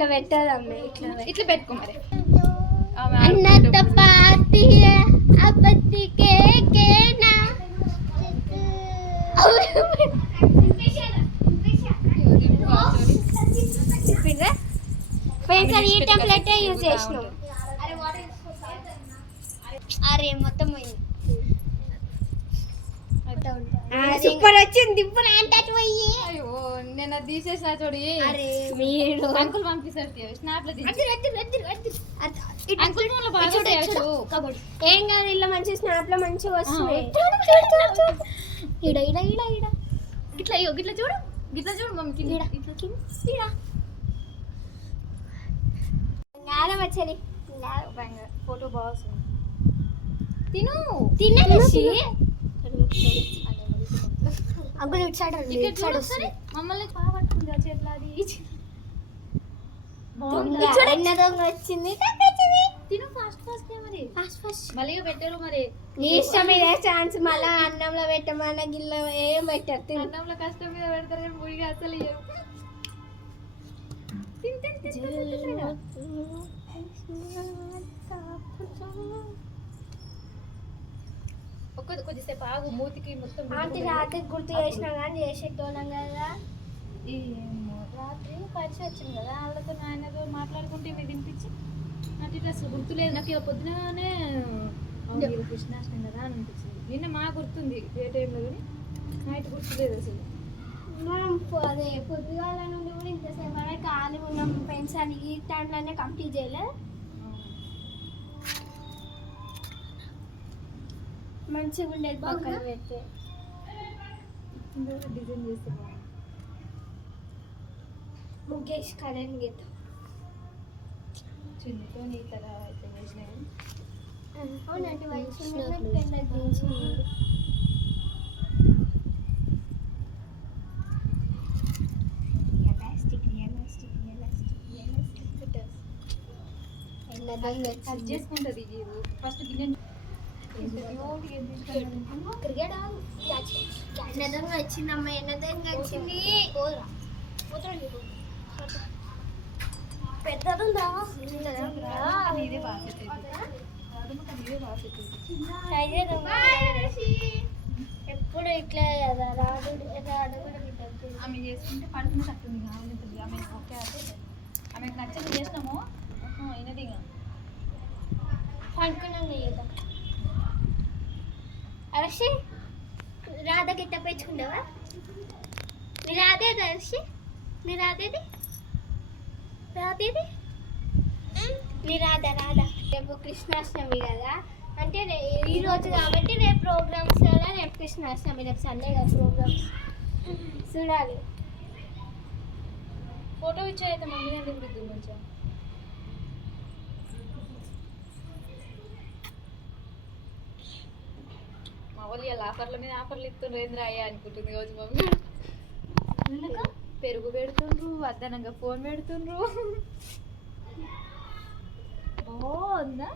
ఇట్లా పెట్టదమ్మ, ఇట్లా పెట్టుకో మరి. అన్నత పార్టీ అపత్తి కేకేనా పెన్సిల్ ఈ టెంప్లెట్ యూజ్ చేసినాం. అరే మొత్తం సూపర్ వచ్చింది. ఇప్పుడు అంటే పోయి అయ్యో నేను అది తీసేసిన చూడు. అరే మీరు అంకుల్ పంపిస్తారు స్నాప్ లో ఏం కాదు, ఇలా మంచి స్నాప్ లో మంచిగా వస్తున్నాయి. ఇడ ఇడ ఇడ ఇడ గిట్లా గిట్లా చూడు, గిట్లా చూడు మమ్మీ. వచ్చేది ఫోటో బాగా వస్తుంది. తిను తినేసి అంకుల్ ఇటు సైడ్ మమ్మల్ని పట్టుకుంది చేతిలో అది. వచ్చింది. తిను ఫాస్ట్ ఫాస్ట్ మరి మళ్ళీ పెట్టారు మరి. నీ ఇష్టం మీద ఛాన్స్. మళ్ళా అన్నంలో పెట్టమన్న గిల్ల ఏం పెట్టారు. అన్నంలో కష్టం మీద పెడతారు కానీ ముడిగా అసలు ఇయ్యరు. కొద్దిసేపు ఆగు, మూతికి మొత్తం. రాత్రి గుర్తు చేసినా కానీ చేసేటోళ్ళం కదా. రాత్రి పరిచయం వచ్చింది కదా, వాళ్ళతో ఆయనతో మాట్లాడుకుంటే మీరు తినిపించి నాకు ఇట్లా అసలు గుర్తులేదు. నాకు ఇక పొద్దుననే కృష్ణాష్టమి కదా అని అనిపించింది. నిన్న మా గుర్తుంది ఏ టైంలో, కానీ నైట్ గుర్తులేదు అసలు. మనం అదే పొద్దుగాల నుండి కూడా ఇంతసేపు అనే ఖాళీ ఉన్నాం. పెన్షన్ ఈ టైంలోనే కంప్లీట్ చేయలేదు. మంచిగా ఉండేది పక్కన పెడితే. డిజైన్ చేస్తే ముగ్గేసి కరెంట్ గీత చిన్నతో నీట్గా అయితే చేసినాయి. అవునండి వైట్ పెళ్ళ తీసి చేసుకుంటుంది. ఫస్ట్ గిన్నె ఎన్నదంగా వచ్చిందమ్మ, ఎన్నదంగా వచ్చింది. పెద్దదుందా ఎప్పుడు ఇట్లా కదా. రాడు ఆమె చేసుకుంటే పడుకునే తక్కువ ఆమె. ఓకే అంటే ఆమెకు నచ్చని చేసినాము అయినదిగా పడుకున్నాం కదా. అరసి రాధ గిట్ట పెంచుకుంటావా? మీ రాదేది అరసి, మీ రాదేది రాదేది మీ రాధా రేపు కృష్ణాష్టమి కదా, అంటే ఈ రోజు కాబట్టి రేపు ప్రోగ్రామ్స్ కదా. రేపు కృష్ణాష్టమి, రేపు సండే కదా ప్రోగ్రామ్స్ చూడాలి. ఫోటో ఇచ్చాయితే మమ్మీ అంటే ఇప్పుడు మంచిగా. మా వాళ్ళు ఇలా ఆఫర్ల మీద ఆఫర్లు ఇస్తుండ్రు ఏంద్రా అయ్యా అనుకుంటుంది రోజు మమ్మీ. పెరుగు పెడుతుండ్రు, అద్దనంగా ఫోన్ పెడుతుండ్రు. బాగుందా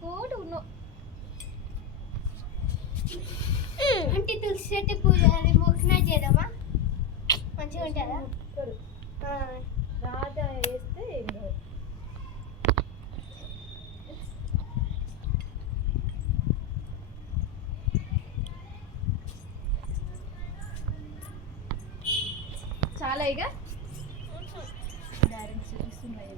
కోడు అంటే తులసి చెట్టు పూజ అది మొక్కన చేద్దామా? మంచిగా ఉంటుందా? రాధ వేస్తే చాలా ఇక డైరెక్ట్ చూపిస్తున్నాయి.